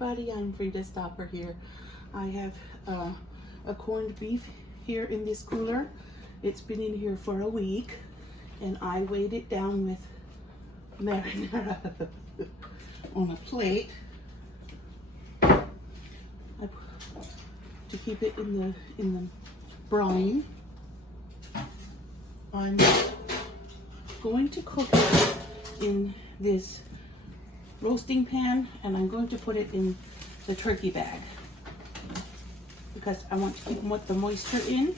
everybody, I'm Frida Stopper here. I have a corned beef here in this cooler. It's been in here for a week and I weighed it down with marinara on a plate to keep it in the brine. I'm going to cook it in this roasting pan and I'm going to put it in the turkey bag because I want to keep the moisture in.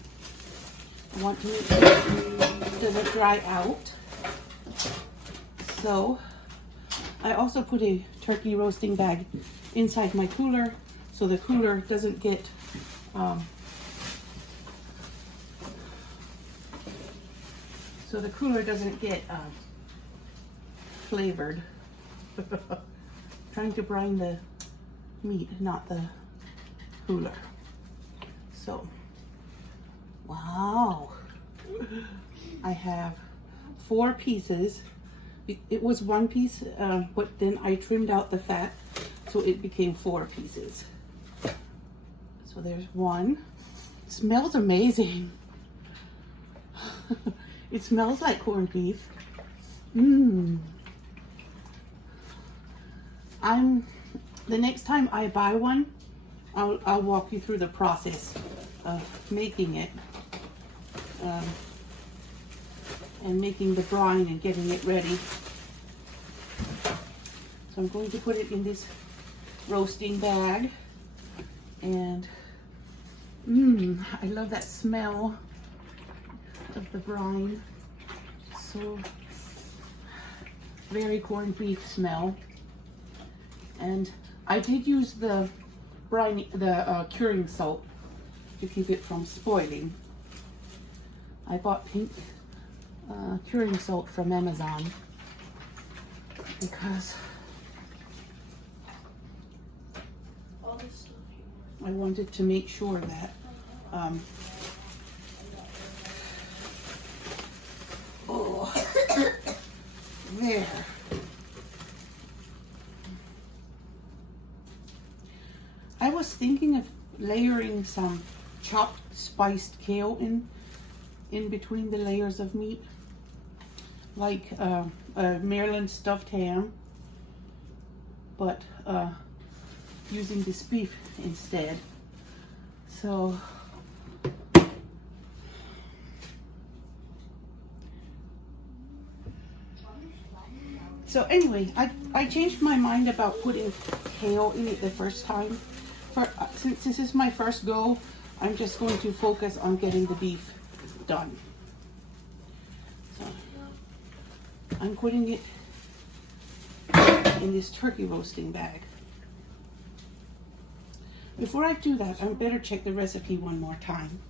I want to make sure it doesn't dry out. So I also put a turkey roasting bag inside my cooler so the cooler doesn't get flavored. Trying to brine the meat, not the cooler. So, wow. I have 4 pieces. It was 1 piece, but then I trimmed out the fat, so it became 4 pieces. So there's 1. It smells amazing. It smells like corned beef. The next time I buy one, I'll walk you through the process of making it and making the brine and getting it ready. So I'm going to put it in this roasting bag, and I love that smell of the brine. So very corned beef smell. And I did use the curing salt to keep it from spoiling. I bought pink curing salt from Amazon because I wanted to make sure that there. I was thinking of layering some chopped spiced kale in between the layers of meat, like a Maryland stuffed ham, but using this beef instead. So anyway, I changed my mind about putting kale in it the first time. Since this is my first go, I'm just going to focus on getting the beef done. So I'm putting it in this turkey roasting bag. Before I do that, I better check the recipe one more time.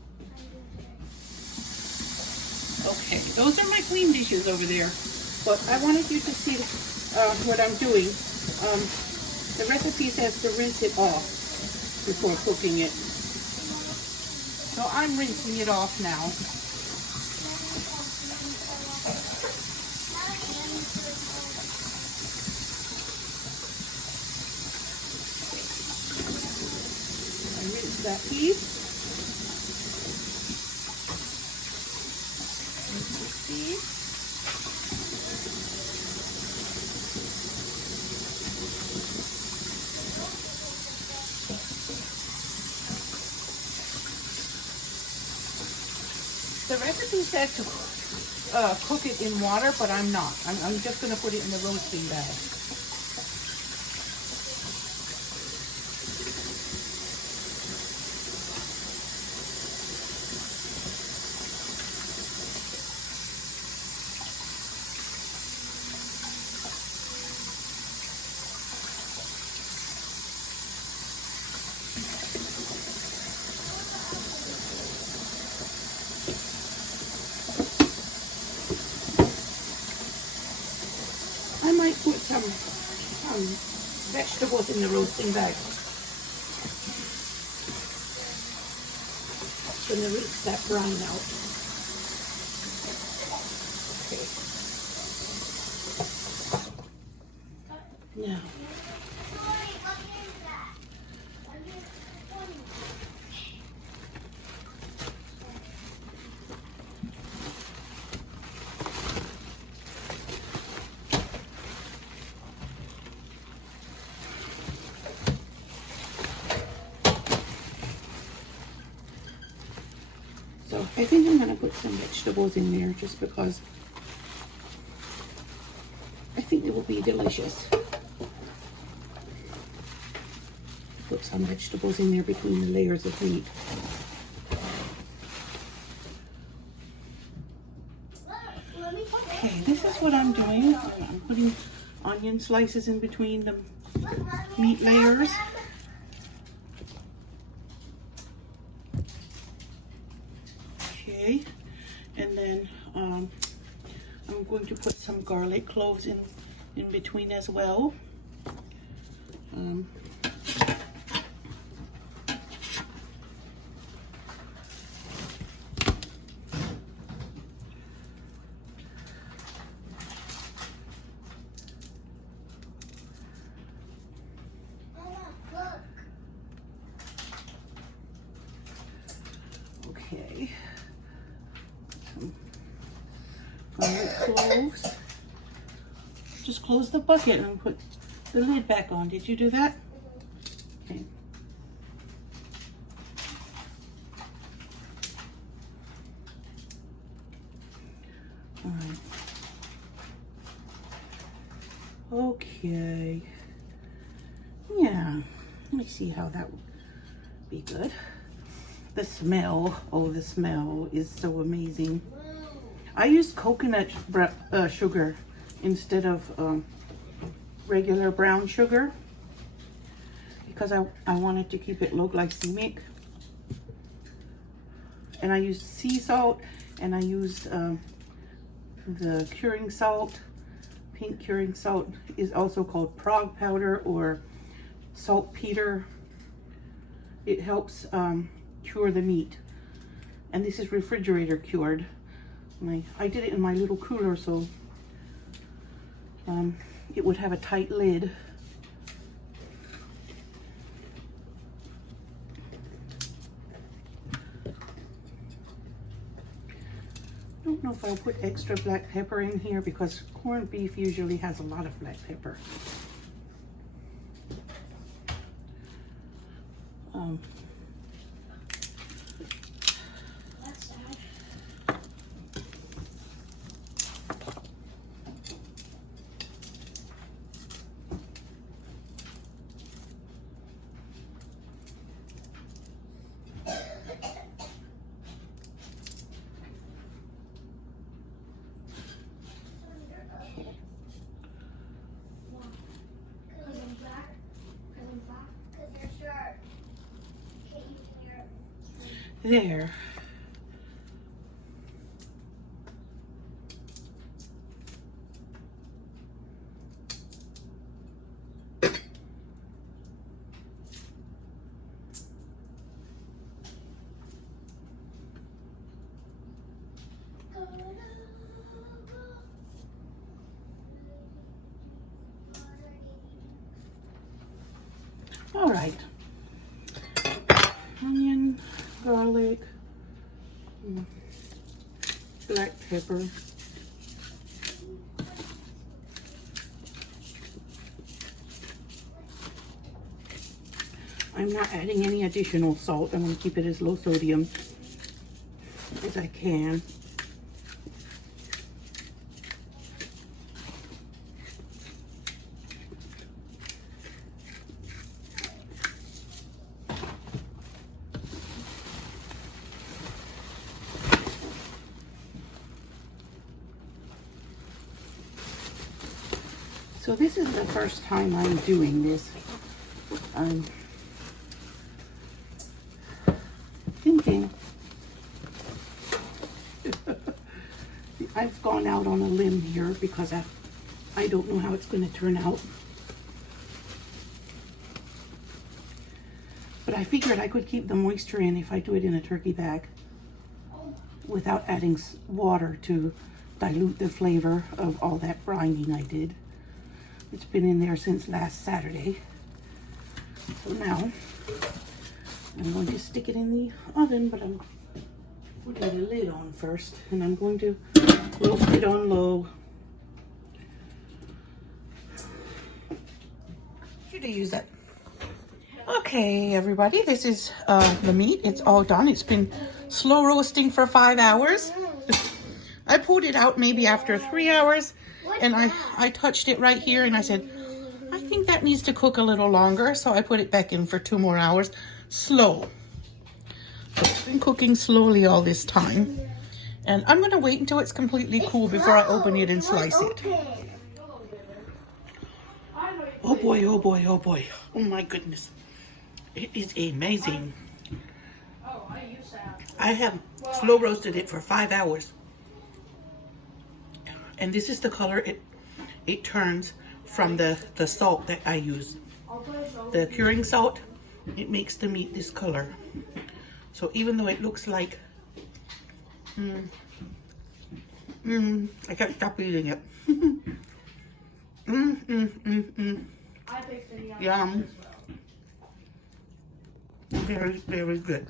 Okay, those are my clean dishes over there. But I wanted you to see what I'm doing. The recipe says to rinse it off before cooking it. So I'm rinsing it off now. I rinse that piece. Rinse this piece. The recipe says to cook it in water, but I'm not. I'm just going to put it in the roasting bag. I might put some vegetables in the roasting bag. I'm going to rinse that brine out. Okay. Now, So I think I'm going to put some vegetables in there just because I think it will be delicious. Put some vegetables in there between the layers of meat. Okay, this is what I'm doing. I'm putting onion slices in between the meat layers. Okay, and then I'm going to put some garlic cloves in between as well. Okay, some garlic cloves. Just close the bucket and put the lid back on. Did you do that? Okay. All right. Okay. Yeah. Let me see how that would be good. The smell, oh, the smell is so amazing. I use coconut sugar instead of regular brown sugar because I wanted to keep it low glycemic. And I used sea salt, and I used the curing salt. Pink curing salt is also called Prague powder or saltpeter. It helps cure the meat, and this is refrigerator cured. I did it in my little cooler so it would have a tight lid. I don't know if I'll put extra black pepper in here because corned beef usually has a lot of black pepper. There. All right. Onion, garlic, black pepper. I'm not adding any additional salt. I'm going to keep it as low sodium as I can. So this is the first time I'm doing this. I'm thinking I've gone out on a limb here because I don't know how it's going to turn out. But I figured I could keep the moisture in if I do it in a turkey bag without adding water to dilute the flavor of all that brining I did. It's been in there since last Saturday. So now I'm going to stick it in the oven, but I'm putting the lid on first, and I'm going to roast it on low. Should I use that? Okay, everybody, this is the meat. It's all done. It's been slow roasting for 5 hours. I pulled it out maybe after 3 hours, and I touched it right here, and I said, I think that needs to cook a little longer, so I put it back in for 2 more hours. Slow. So it's been cooking slowly all this time. And I'm going to wait until it's completely cool before I open it and slice it. Oh boy, oh boy, oh boy. Oh my goodness. It is amazing. I have slow roasted it for 5 hours. And this is the color it turns from the salt that I use. The curing salt, it makes the meat this color. So even though it looks like, I can't stop eating it. Yum. Very, very good.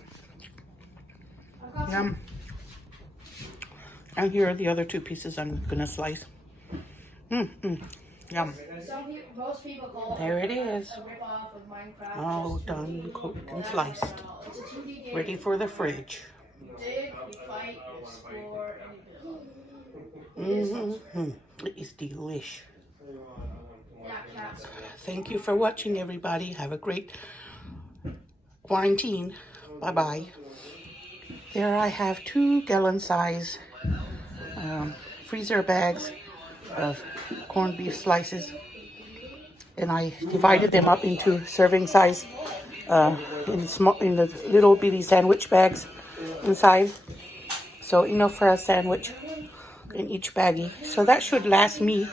Yum. And here are the other 2 pieces I'm gonna slice. Yum. Most people call there it is. a rip-off of Minecraft. All done, cooked, and sliced. Ready for the fridge. Dig, we fight, we explore, and we build. It is delish. Yeah, cats. Thank you for watching, everybody. Have a great quarantine. Bye-bye. There I have 2 gallon size freezer bags of corned beef slices, and I divided them up into serving size in the little bitty sandwich bags inside, so enough for a sandwich in each baggie. So that should last me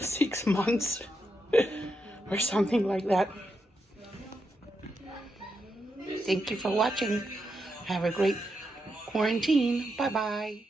6 months or something like that. Thank you for watching. Have a great quarantine. Bye bye.